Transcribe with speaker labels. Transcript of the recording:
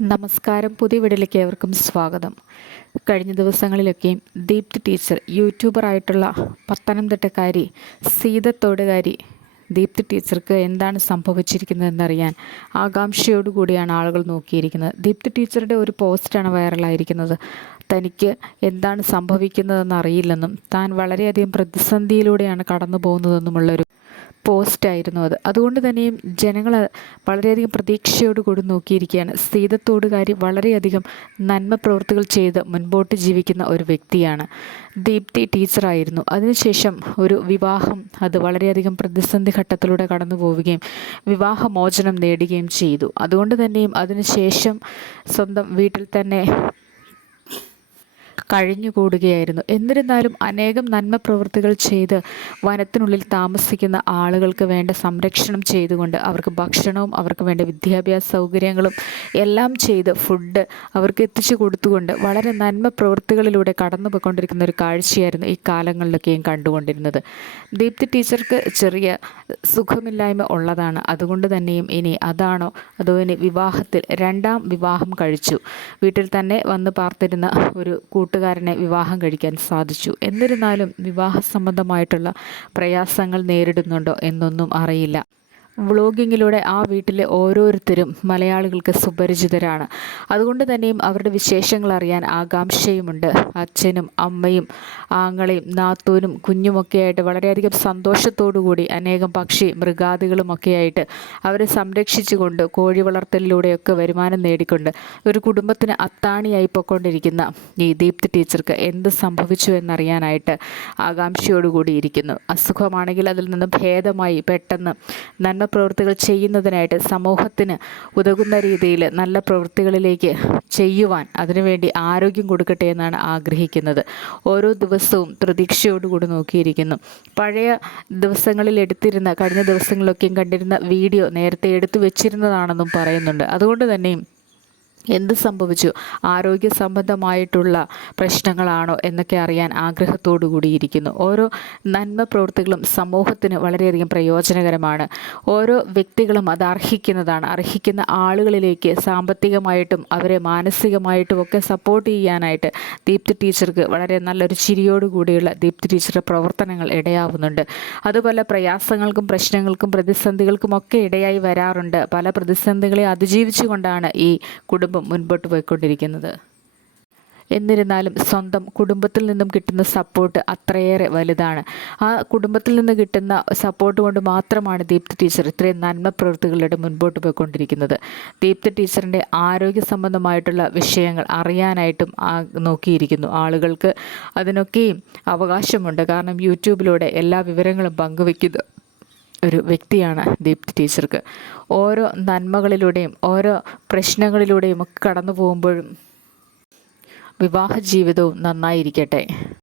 Speaker 1: നമസ്കാരം. പുതിയ വീടിലേക്ക് ഏവർക്കും സ്വാഗതം. കഴിഞ്ഞ ദിവസങ്ങളിലൊക്കെയും ദീപ്തി ടീച്ചർ യൂട്യൂബറായിട്ടുള്ള പത്തനംതിട്ടക്കാരി സീതത്തോടുകാരി ദീപ്തി ടീച്ചർക്ക് എന്താണ് സംഭവിച്ചിരിക്കുന്നതെന്നറിയാൻ ആകാംക്ഷയോടുകൂടിയാണ് ആളുകൾ നോക്കിയിരിക്കുന്നത്. ദീപ്തി ടീച്ചറുടെ ഒരു പോസ്റ്റാണ് വൈറലായിരിക്കുന്നത്. തനിക്ക് എന്താണ് സംഭവിക്കുന്നതെന്ന് അറിയില്ലെന്നും താൻ വളരെയധികം പ്രതിസന്ധിയിലൂടെയാണ് കടന്നു പോകുന്നതെന്നുമുള്ളൊരു പോസ്റ്റായിരുന്നു അത്. അതുകൊണ്ട് തന്നെയും ജനങ്ങൾ വളരെയധികം പ്രതീക്ഷയോട് കൂടി നോക്കിയിരിക്കുകയാണ്. സീതത്തോടുകാരി വളരെയധികം നന്മ പ്രവൃത്തികൾ ചെയ്ത് മുൻപോട്ട് ജീവിക്കുന്ന ഒരു വ്യക്തിയാണ്. ദീപ്തി ടീച്ചറായിരുന്നു അതിനുശേഷം ഒരു വിവാഹം അത് വളരെയധികം പ്രതിസന്ധി ഘട്ടത്തിലൂടെ കടന്നു പോവുകയും വിവാഹമോചനം നേടുകയും ചെയ്തു. അതുകൊണ്ട് തന്നെയും അതിനുശേഷം സ്വന്തം വീട്ടിൽ തന്നെ കഴിഞ്ഞുകൂടുകയായിരുന്നു. എന്നിരുന്നാലും അനേകം നന്മ പ്രവൃത്തികൾ ചെയ്ത് വനത്തിനുള്ളിൽ താമസിക്കുന്ന ആളുകൾക്ക് വേണ്ട സംരക്ഷണം ചെയ്തുകൊണ്ട് അവർക്ക് ഭക്ഷണവും അവർക്ക് വേണ്ട വിദ്യാഭ്യാസ സൗകര്യങ്ങളും എല്ലാം ചെയ്ത് ഫുഡ് അവർക്ക് എത്തിച്ചു കൊടുത്തുകൊണ്ട് വളരെ നന്മ പ്രവൃത്തികളിലൂടെ കടന്നു പോയിക്കൊണ്ടിരിക്കുന്ന ഒരു കാഴ്ചയായിരുന്നു ഈ കാലങ്ങളിലൊക്കെയും കണ്ടുകൊണ്ടിരുന്നത്. ദീപ്തി ടീച്ചർക്ക് ചെറിയ സുഖമില്ലായ്മ ഉള്ളതാണ്. അതുകൊണ്ട് തന്നെയും ഇനി അതാണോ? അതോ ഇനി വിവാഹത്തിൽ രണ്ടാം വിവാഹം കഴിച്ചു. വീട്ടിൽ തന്നെ വന്ന് പാർത്തിരുന്ന ഒരു കൂട്ടുകാരനെ വിവാഹം കഴിക്കാൻ സാധിച്ചു. എന്നിരുന്നാലും വിവാഹ സംബന്ധമായിട്ടുള്ള പ്രയാസങ്ങൾ നേരിടുന്നുണ്ടോ എന്നൊന്നും അറിയില്ല. വ്ളോഗിങ്ങിലൂടെ ആ വീട്ടിലെ ഓരോരുത്തരും മലയാളികൾക്ക് സുപരിചിതരാണ്. അതുകൊണ്ട് തന്നെയും അവരുടെ വിശേഷങ്ങൾ അറിയാൻ ആകാംക്ഷയുമുണ്ട്. അച്ഛനും അമ്മയും ആങ്ങളെയും നാത്തൂനും കുഞ്ഞുമൊക്കെയായിട്ട് വളരെയധികം സന്തോഷത്തോടുകൂടി അനേകം പക്ഷി മൃഗാദികളുമൊക്കെയായിട്ട് അവരെ സംരക്ഷിച്ചുകൊണ്ട് കോഴി വളർത്തലിലൂടെയൊക്കെ വരുമാനം നേടിക്കൊണ്ട് ഒരു കുടുംബത്തിന് അത്താണിയായി പൊക്കൊണ്ടിരിക്കുന്ന ഈ ദീപ്തി ടീച്ചർക്ക് എന്ത് സംഭവിച്ചു എന്നറിയാനായിട്ട് ആകാംക്ഷയോടുകൂടി ഇരിക്കുന്നു. അസുഖമാണെങ്കിൽ അതിൽ നിന്ന് ഭേദമായി പെട്ടെന്ന് നന്മ പ്രവൃത്തികൾ ചെയ്യുന്നതിനായിട്ട് സമൂഹത്തിന് ഉതകുന്ന രീതിയിൽ നല്ല പ്രവൃത്തികളിലേക്ക് ചെയ്യുവാൻ അതിനുവേണ്ടി ആരോഗ്യം കൊടുക്കട്ടെ എന്നാണ് ആഗ്രഹിക്കുന്നത്. ഓരോ ദിവസവും പ്രതീക്ഷയോടുകൂടി നോക്കിയിരിക്കുന്നു. പഴയ ദിവസങ്ങളിൽ എടുത്തിരുന്ന കഴിഞ്ഞ ദിവസങ്ങളിലൊക്കെയും കണ്ടിരുന്ന വീഡിയോ നേരത്തെ എടുത്തു വെച്ചിരുന്നതാണെന്നും പറയുന്നുണ്ട്. അതുകൊണ്ട് തന്നെയും എന്ത് സംഭവിച്ചു? ആരോഗ്യ സംബന്ധമായിട്ടുള്ള പ്രശ്നങ്ങളാണോ എന്നൊക്കെ അറിയാൻ ആഗ്രഹത്തോടു കൂടിയിരിക്കുന്നു. ഓരോ നന്മ പ്രവൃത്തികളും സമൂഹത്തിന് വളരെയധികം പ്രയോജനകരമാണ്. ഓരോ വ്യക്തികളും അത് അർഹിക്കുന്നതാണ്. അർഹിക്കുന്ന ആളുകളിലേക്ക് സാമ്പത്തികമായിട്ടും അവരെ മാനസികമായിട്ടും ഒക്കെ സപ്പോർട്ട് ചെയ്യാനായിട്ട് ദീപ്തി ടീച്ചർക്ക് വളരെ നല്ലൊരു ചിരിയോടുകൂടിയുള്ള ദീപ്തി ടീച്ചറുടെ പ്രവർത്തനങ്ങൾ ഇടയാവുന്നുണ്ട്. അതുപോലെ പ്രയാസങ്ങൾക്കും പ്രശ്നങ്ങൾക്കും പ്രതിസന്ധികൾക്കും ഒക്കെ ഇടയായി വരാറുണ്ട്. പല പ്രതിസന്ധികളെ അതിജീവിച്ചുകൊണ്ടാണ് ഈ കുടുംബം കുടുംബം മുൻപോട്ട് പോയിക്കൊണ്ടിരിക്കുന്നത്. എന്നിരുന്നാലും സ്വന്തം കുടുംബത്തിൽ നിന്നും കിട്ടുന്ന സപ്പോർട്ട് അത്രയേറെ വലുതാണ്. ആ കുടുംബത്തിൽ നിന്ന് കിട്ടുന്ന സപ്പോർട്ട് കൊണ്ട് മാത്രമാണ് ദീപ്തി ടീച്ചർ ഇത്രയും നന്മ പ്രവൃത്തികളിലൂടെ മുൻപോട്ട് പോയിക്കൊണ്ടിരിക്കുന്നത്. ദീപ്തി ടീച്ചറിന്റെ ആരോഗ്യ സംബന്ധമായിട്ടുള്ള വിഷയങ്ങൾ അറിയാനായിട്ടും നോക്കിയിരിക്കുന്നു. ആളുകൾക്ക് അതിനൊക്കെയും അവകാശമുണ്ട്. കാരണം യൂട്യൂബിലൂടെ എല്ലാ വിവരങ്ങളും പങ്കുവയ്ക്കുന്നു ഒരു വ്യക്തിയാണ് ദീപ്തി ടീച്ചർക്ക്. ഓരോ നന്മകളിലൂടെയും ഓരോ പ്രശ്നങ്ങളിലൂടെയും ഒക്കെ കടന്നു പോകുമ്പോഴും വിവാഹ ജീവിതവും നന്നായിരിക്കട്ടെ.